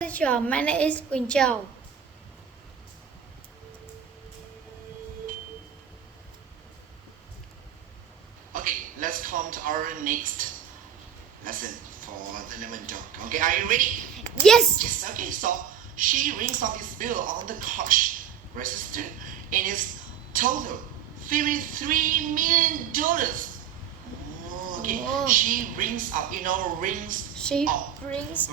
Teacher, my name is Quỳnh Châu. Okay, let's come to our next lesson for the lemon dog. Okay, are you ready? Yes. Yes. Okay, so she rings off his bill on the cash register and it's total $53 million. Okay, Oh. she rings up. Rings She up. rings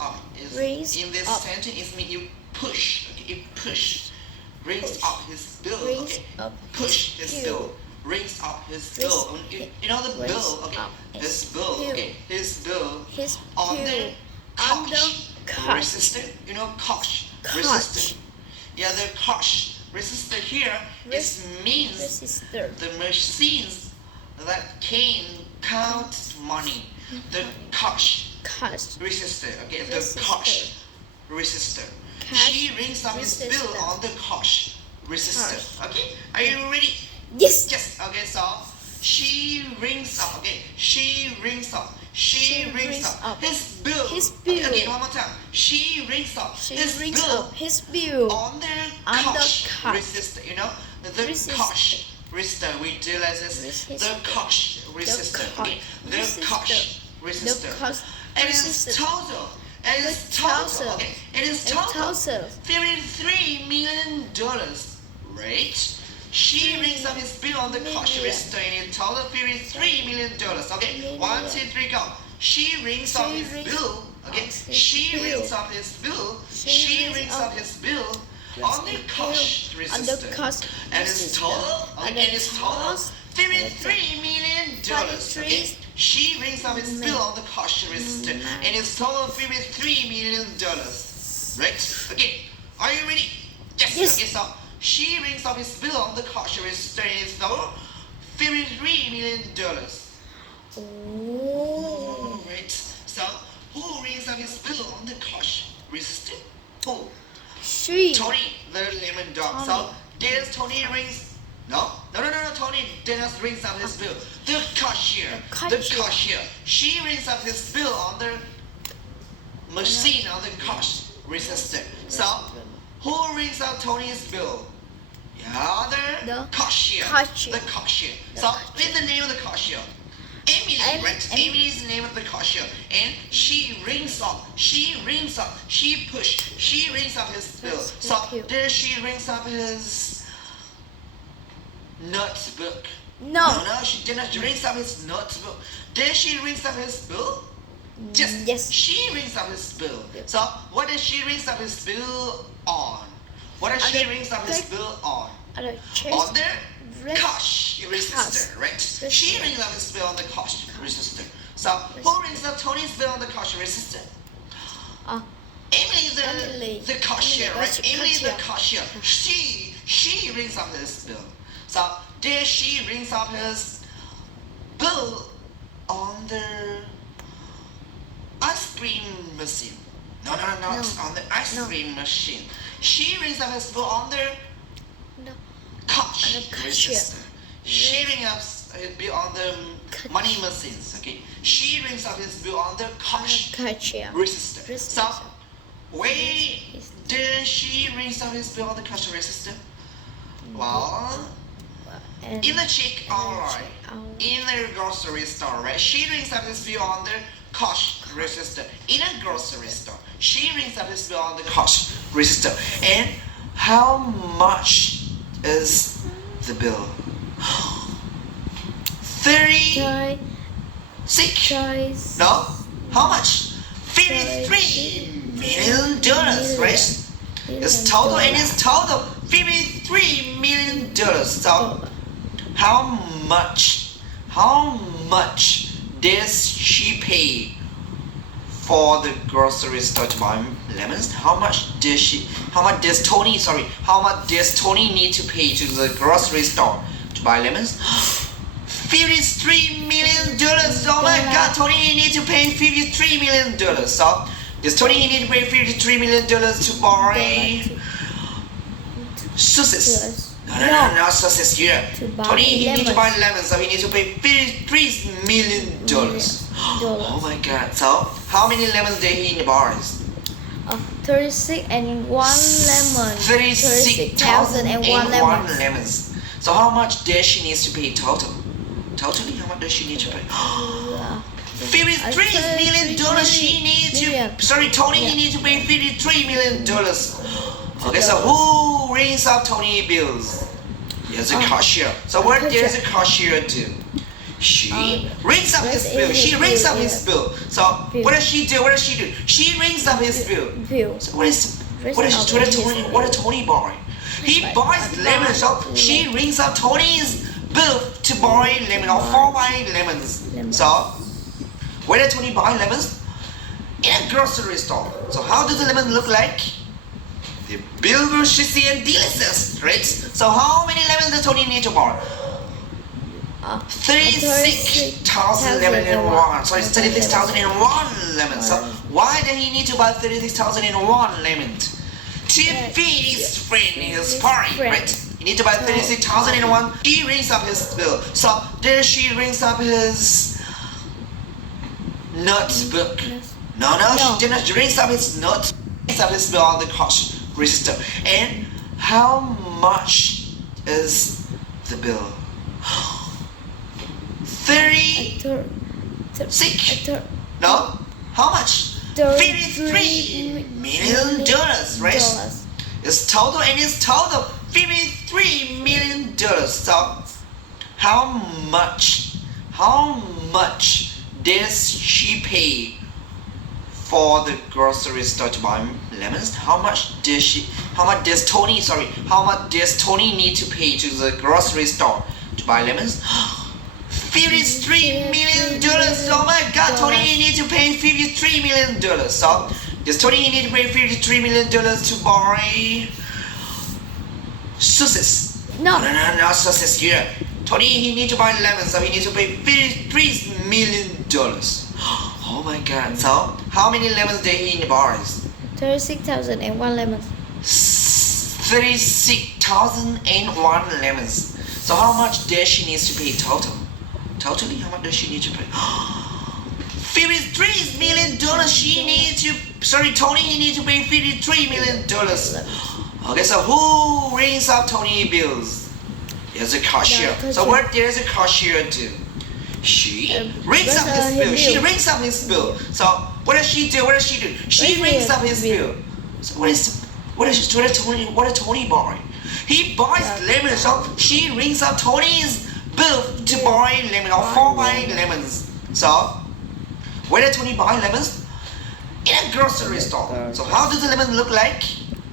up is Rings in this up. sentence. It means you push. Okay, you push. Rings Push. up his bill. Rings Okay, up push his his bill. bill. Rings up his Rings- bill. You know the rings bill. Okay, up his his bill. bill. Okay, his bill. His On bill. the On the cash cash. register. You know cash Cash. register. Yeah, the cash register here means Resistor. the machines that can count money. The cash Cash. register. Okay, the Resistor. cash register. Cash She rings up his bill resistor. on the cash register. Cash. Okay, are you ready? Yes. Yes. Okay, so she rings up. Okay, she rings up. She rings up his bill. His bill. Okay, one more time. She rings up She his rings bill up his bill on the on the cash cash register. The Resistor. cash register. We do like this. Resistor. The cash register. Okay, the resistor. cash register. cash And it's resistor. total. And it's The total. total. Okay, it is The total. total. $33 million. Right? She rings up his bill on the cash Million. register and in total $33 million. Okay, Million. 1, 2, 3, go. She rings up She his rings bill. Okay, up his she bill. rings up his bill. She She rings rings up up his bill on the cash on the register. cash And it's resistor. total. And And the it's total total- $33 million. Okay, she rings up his bill on the cash register and it's total $33 million. Right? Okay, are you ready? Yes. Yes. Okay, so she rings up his bill on the cash register and it's total $53 million. Oh. Right. So who rings up his bill on the cash register? Who? She. Tony, the lemon dog. So there's Tony rings. No. Tony Dennis rings up his bill. The cashier. The The cashier. She rings up his bill on the machine on the cash register. So who rings up Tony's bill? Yeah, the The cashier. cashier. The cashier. The So cashier. what's the name of the cashier? Emily, right? Emily is the name of the cashier. And she rings up. She rings up. She push. She rings up his bill. So there she rings up his notebook. No. No, she did not rings up his notebook. There she rings up his bill. Yes. She rings up his bill. Yep. So what does she rings up his bill on? What does On she the rings up his check- bill on? On the chest. On the Red- cash register, right? Register. She rings up his bill on the cash register. So who rings up Tony's bill on the cash register? Uh, Emily, the cashier, Emily, right? Emily the cashier. cashier. She rings up his bill. So there she rings up his bill on the ice cream machine. No, it's on the ice No. cream machine. She rings up his bill on the no. cash On the cashier. register. She rings up his bill on the money machines. Okay. She rings up his bill on the cash Cashier. register. Register. So where did she rings up his bill on the cash register? Well, And in the checkout line, in the grocery store, right? She rings up his bill on the cash register. In a grocery store, she rings up his bill on the cash register. And how much is the bill? 36. choice. No? How much? $53 million, right? It's total and it's total $53 million. So how much does she pay for the grocery store to buy lemons? How much does Tony need to pay to the grocery store to buy lemons? $53 million. Oh my god, Tony need to pay $53 million. So does Tony need to pay $53 million to buy sauces? No, sauces here. Tony he need to buy lemons, so he needs to pay $53 million. Oh my god. So how many lemons did he buy? 36 and 1 lemon. 36,000 and 1 lemon. lemons. So how much does she need to pay total? Totally, how much does she need to pay? $53 million she needs to. Sorry, Tony, he needs to pay $53 million. Okay, so who rings up Tony bills? There's a cashier. So what does a cashier do? She rings up his bill. She rings up his bill. So what does she do? What does she do? She rings up his bill. So what does Tony buy? He buys lemons. So she rings up Tony's bill to buy lemon or for buying lemons. So where did Tony buy lemons? In a grocery store. So how does the lemon look like? The bill will juicy and delicious, right? So how many lemons does Tony need to buy? 36,000 lemons in one. So it's 36,001 lemons. So why did he need to buy 36,001 lemons? To feed his friend his party, right? He need to buy 36,001. She rings up his bill. So there she rings up his notebook. No, she did not rings up his note. Rings up his bill on the cash register. And how much is the bill? 36. No? How much? $53 million, right? It's total and it's total $53 million. So how much does she pay for the grocery store to buy lemons? How much does Tony need to pay to the grocery store to buy lemons? $53 million. Oh my God, Tony needs to pay $53 million. So does Tony need to pay $53 million to buy sauces? No, sauces here. Tony, he needs to buy lemons, so he needs to pay $53 million. Oh my God. So how many lemons did he buy? 36,001 lemons. 36,001 lemons. So how much does she need to pay total? Totally, how much does she need to pay? $53 million she needs to. Sorry, Tony, he needs to pay $53 million. Okay, so who rings up Tony bills? There's a cashier. So what does a cashier do? She rings up his bill. She rings up his bill. So what does she do? She rings up his bill. So what does Tony buy? He buys lemons. So she rings up Tony's bill to buy lemon or for buying lemons. So where did Tony buy lemons? In a grocery store. So how does the lemon look like?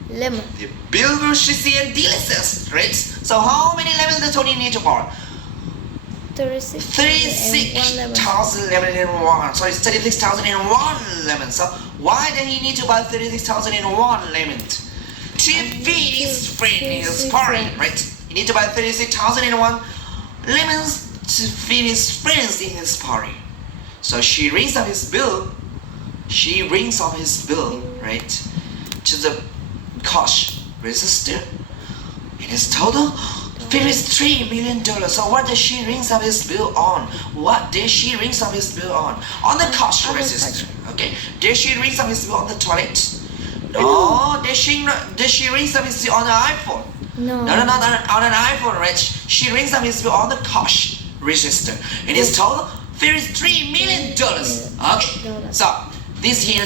Lemon. The bill will juicy and delicious, right? So how many lemons does Tony need to buy? 36,000 lemons in one. So it's 36,001 lemons. So why did he need to buy 36,001 lemons? To feed his friend his party, right? He need to buy 36,001 lemons to feed his friends in his party. So she rings up his bill. Right, to the cash register. It is total $53 million. So what does she rings up his bill on? On the cash register. Okay. Does she rings up his bill on the toilet? No. Does she rings up his bill on the iPhone? No, not on an iPhone, right? She rings up his bill on the cash register. It is total $53 million. Okay. So this here.